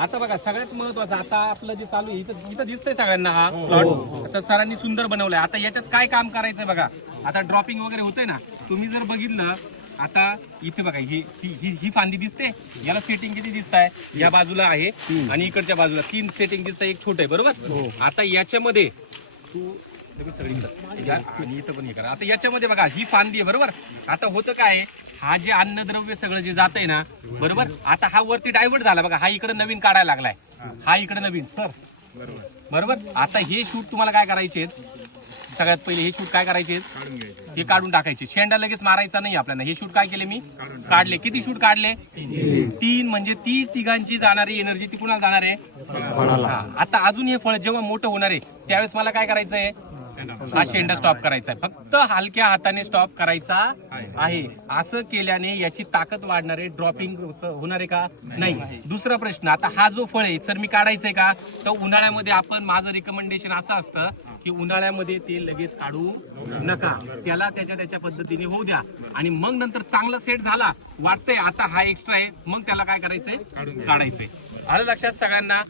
आता बघा सगळ्यात महत्वाचं आता आपलं जे चालू आहे इथं इथं दिसतंय सगळ्यांना हा प्लॉट आता सरांनी सुंदर बनवलाय. आता याच्यात काय काम करायचंय बघा? आता ड्रॉपिंग वगैरे होतंय ना तुम्ही जर बघितलं आता इथे बघा ही ही- ही ही फांदी दिसते. याला सेटिंग किती दिसत आहे या बाजूला आहे आणि इकडच्या बाजूला तीन सेटिंग दिसत एक छोट आहे बरोबर? आता याच्यामध्ये तू सगळी इथं पण हे करा. आता याच्यामध्ये बघा ही फांदी आहे बरोबर? आता होतं काय? हा जे अन्नद्रव्य सगळं जे जात आहे ना बरोबर? आता हा वरती डायव्हर्ट झाला बघा हा इकडे नवीन काढायला लागलाय. हा इकडे नवीन सर. बरोबर? आता हे शूट तुम्हाला काय करायचे सगळ्यात पहिले हे शूट काय करायचे हे काढून टाकायचे. शेंडा लगेच मारायचा नाही आपल्याला. हे शूट काय केले मी? काढले. किती शूट काढले? तीन म्हणजे ती तिघांची जाणारी एनर्जी ती कुणाला जाणार आहे. आता अजून हे फळ जेव्हा मोठं होणार आहे त्यावेळेस मला काय करायचं आहे हा शेंडा स्टॉप करायचा आहे फक्त हलक्या हाताने स्टॉप करायचा. आहे. असं केल्याने याची ताकद वाढणार आहे ड्रॉपिंग होणार आहे का? नाही. दुसरा प्रश्न आता हा जो फळ आहे सर मी काढायचंय का? तर उन्हाळ्यामध्ये आपण माझं रिकमेंडेशन असं असतं की उन्हाळ्यामध्ये ते लगेच काढू नका. त्याला त्याच्या त्याच्या पद्धतीने होऊ द्या. आणि मग नंतर चांगला सेट झाला वाटतंय आता हा एक्स्ट्रा आहे मग त्याला काय करायचंय? काढायचंय. आलं लक्षात सगळ्यांना?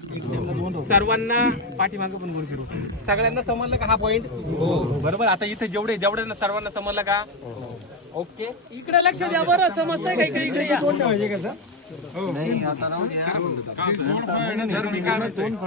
सर्वांना पाठीमागं पण गोल फिरू सगळ्यांना समजलं का हा पॉइंट बरोबर. आता इथे जेवढे जेवढ्यांना सर्वांना समजलं का? ओके. इकडे लक्ष द्या बरं. समजतंय का इकडे इकडे या.